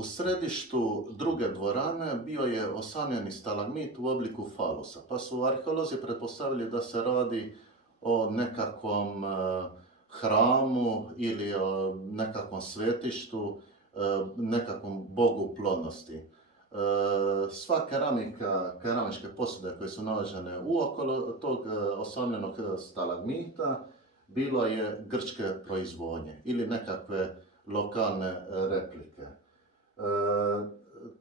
U središtu druge dvorane bio je osamljeni stalagmit u obliku falusa, pa su arheolozi pretpostavili da se radi o nekakvom hramu ili o nekakvom svetištu, nekakvom bogu plodnosti. Sva keramičke posude koje su nalažene uokolo tog osamljenog stalagmita bilo je grčke proizvodnje ili nekakve lokalne replike.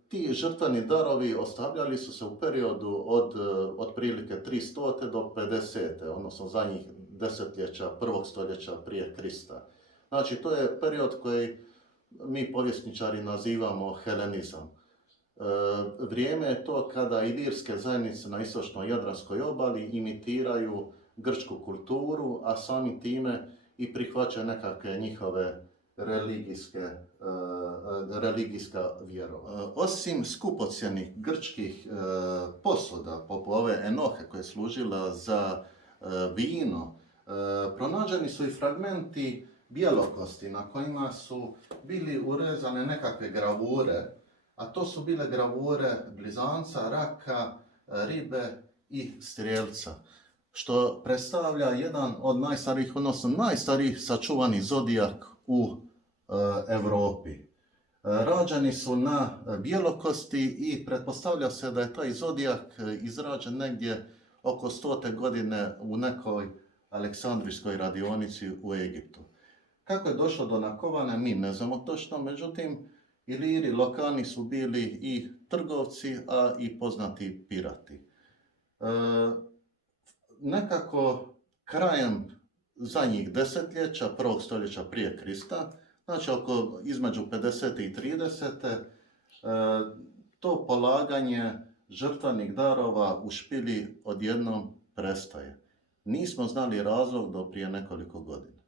Ti žrtveni darovi ostavljali su se u periodu od otprilike 300. do 50. odnosno zadnjih desetljeća prvog stoljeća prije Krista. Znači, to je period koji mi povjesničari nazivamo helenizam. Vrijeme je to kada ilirske zajednice na istočnoj Jadranskoj obali imitiraju grčku kulturu, a samim time i prihvaćaju nekakve njihove religijska vjerovanja. Osim skupocjenih grčkih posuda, poput ove enohe koja je služila za vino, pronađeni su i fragmenti bjelokosti na kojima su bili urezane nekakve gravure, a to su bile gravure blizanca, raka, ribe i strijelca, što predstavlja jedan od najstarijih, odnosno najstarijih sačuvanih zodijak u Europi. Rađeni su na bjelokosti i pretpostavlja se da je taj zodijak izrađen negdje oko 100. godine u nekoj aleksandrijskoj radionici u Egiptu. Kako je došlo do nakovane, mi ne znamo točno, međutim, Iliri lokalni su bili i trgovci, a i poznati pirati. Nekako krajem zadnjih desetljeća, prvog stoljeća prije Krista, znači između 50. i 30. To polaganje žrtvenih darova u Špilji odjednom prestaje. Nismo znali razlog do prije nekoliko godina.